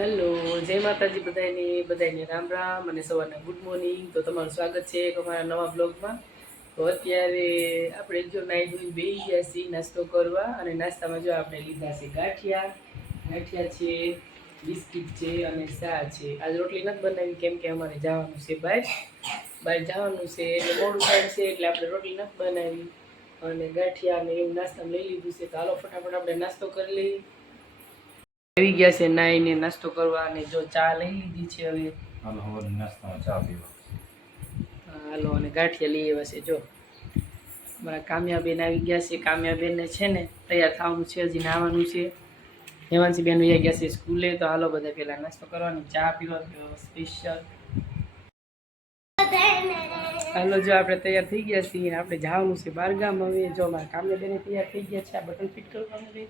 Hello, જય માતાજી બધાને રામ રામ અને સવારના ગુડ મોર્નિંગ। તો તમારું સ્વાગત છે એક અમારા નવા બ્લોગમાં। તો અત્યારે આપણે જો નાઈ ધોઈને બેસી ગયા છીએ નાસ્તો કરવા, અને નાસ્તામાં જો આપણે લીધા છે ગાંઠિયા છે, બિસ્કિટ છે અને ચા છે। આજ રોટલી નથી બનાવી કેમ કે અમારે જવાનું છે બહાર જવાનું છે, એટલે મોડું થાય છે એટલે આપણે રોટલી નથી બનાવી, અને ગાંઠિયા ને એવું નાસ્તામાં લઈ લીધું છે। તો હાલો ફટાફટ આપણે નાસ્તો કરી લઈએ। આવી ગયા છે નાઈને નાસ્તો કરવા, અને જો ચા લઈ લીધી છે હવે હાલો હવારે નાસ્તામાં ચા પીવા। હાલો, અને ગાંઠિયા લઈ આવ્યા છે। જો મારા કામ્યાબેન આવી ગયા છે। કામ્યાબેનને છે ને તૈયાર થવાનું છે, હજી નાવાનું છે। હેવાંશી બેન વહી ગયા છે સ્કૂલે। તો હાલો બધા પહેલા નાસ્તો કરવાનો, ચા પીવા સ્પેશિયલ। હાલો, જો આપણે તૈયાર થઈ ગયા છીએ, આપણે જવાનું છે બહારગામ હવે। જો મારા કામ્યાબેન તૈયાર થઈ ગયા છે, આ બટન ફિટ કરવાનું છે,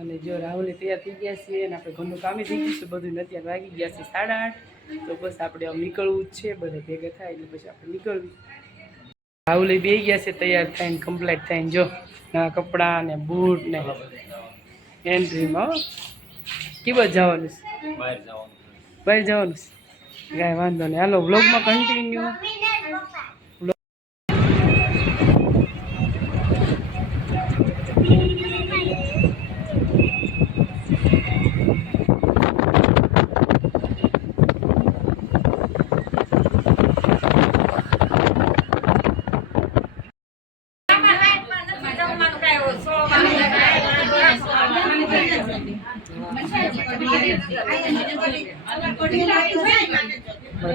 અને જો રાહુલે તૈયાર થઈ ગયા છે, અને આપણે ઘરનું કામે થઈ ગયું છે બધું। અત્યારે વાગી ગયા છે 8:30। તો બસ આપણે આમ નીકળવું જ છે, બધા ભેગા થાય એટલે પછી આપણે નીકળવું। રાહુલે બે ગયા છે તૈયાર થઈને કમ્પ્લીટ થઈને, જો નવા કપડાં ને બૂટ ને એન્ટ્રીમાં કેવા જવાનું છે, બહાર જવાનું છે, કાંઈ વાંધો નહીં। હાલો વ્લોગમાં કન્ટિન્યુ।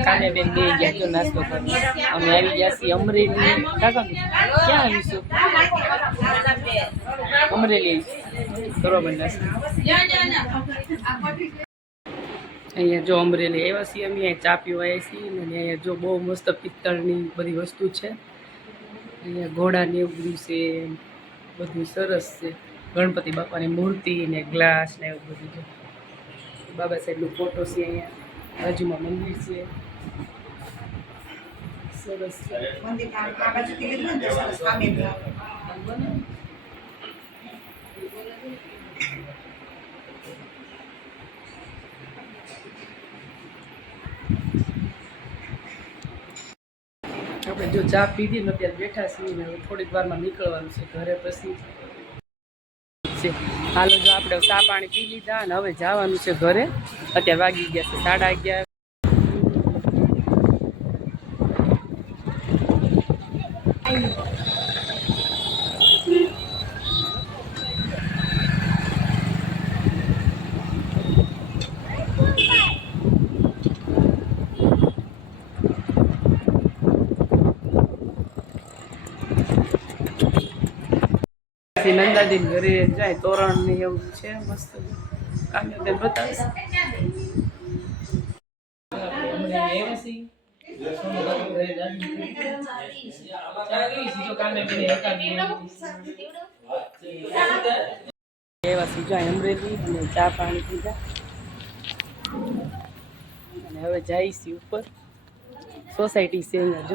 કાન્યાબેન બે ગયા તો નાસ્તો કરવા, અમે આવી ગયા છીએ અમરેલી। કાકા ક્યાં આવીશું? અમરેલી બરોબર નાસ્તો। અહીંયા જો અમરેલી આવ્યા છીએ અમે, અહીંયા ચા પીવા આવ્યા છીએ, અને અહીંયા જો બહુ મસ્ત પિત્તળની બધી વસ્તુ છે। અહીંયા ઘોડા ને એવું બધું છે, બધું સરસ છે। ગણપતિ બાપાની મૂર્તિ ને ગ્લાસ ને એવું બધું છે। બાબા સાહેબનો ફોટો છે, અહીંયા બાજુમાં મંદિર છે, સરસ છે। આપણે જો ચા પીધી ને અત્યારે બેઠા છીએ ને હવે થોડીક વારમાં નીકળવાનું છે ઘરે પછી છે। હાલો, જો આપણે ચા પાણી પી લીધા અને હવે જવાનું છે ઘરે। અત્યારે વાગી ગયા છે 11:30। નંદાદીન ઘરે જાય, તોરણ ને એવું છે મસ્ત। કામ્યાબેન બતાવીશ। અમરેલી અને ચા પાણી પીધા, અને હવે જઈશી ઉપર સોસાયટી છે અહીંયા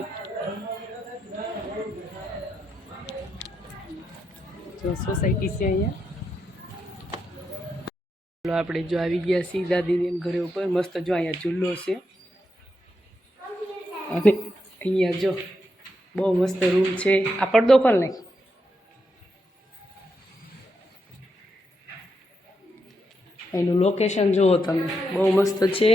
જો સોસાયટી છે અહીંયા। આપણે જો આવી ગયા છીએ દાદીને ઘરે ઉપર, મસ્ત જો અહીંયા ચૂલ્લો છે, અને અહીંયા જો બહુ મસ્ત રૂમ છે। આ પડદો ખોલ નહીં, એનું લોકેશન જુઓ તમે, બહુ મસ્ત છે।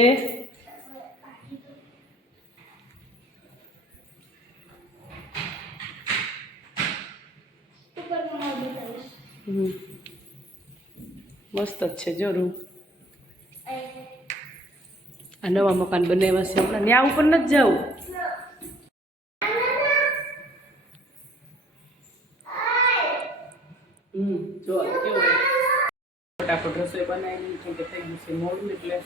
મસ્ત જ છે જો રૂમ। આ નવા મકાન બનાવ્યા છે હમણાં, ત્યાં ઉપર નથી જવું। જો કેવું ફટાફટ રસોઈ બનાવી કેમ કે થઈ ગયું છે મોડું, એટલે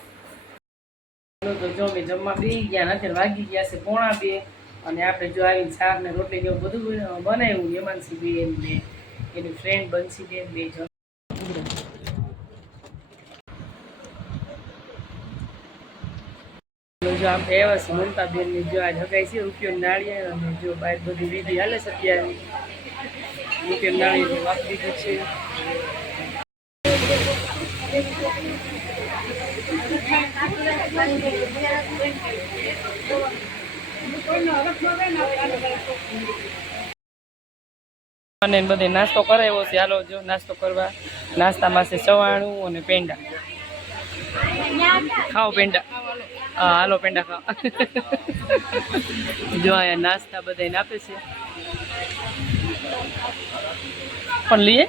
તો જો મેં જમવા બેસી ગયા નથી, વાગી ગયા છે 1:45। અને આપણે જો આવીને શાક ને રોટલી જેવું બધું બનાવ્યું। હેમાંશી બેન ને એની ફ્રેન્ડ બંસી બેન બે જણ। જો આપણે એવા છે મમતાબેન ની, જો આજ હગાઈ છે રૂપિયો નાળિયેર, અને જો બહાર બધી વિધિ હાલે છે અત્યારે। રૂપિયો નાળિયેર વાપરી દીધું છે। અને બધે નાસ્તો કરાવ્યો છે. હાલો જો નાસ્તો કરવા. નાસ્તામાં છે સવાણું અને પેંડા. ખાઓ પેંડા. હા હાલો પેંડા ખાઓ. જો અહીંયા નાસ્તા બધાને આપે છે પણ લઈએ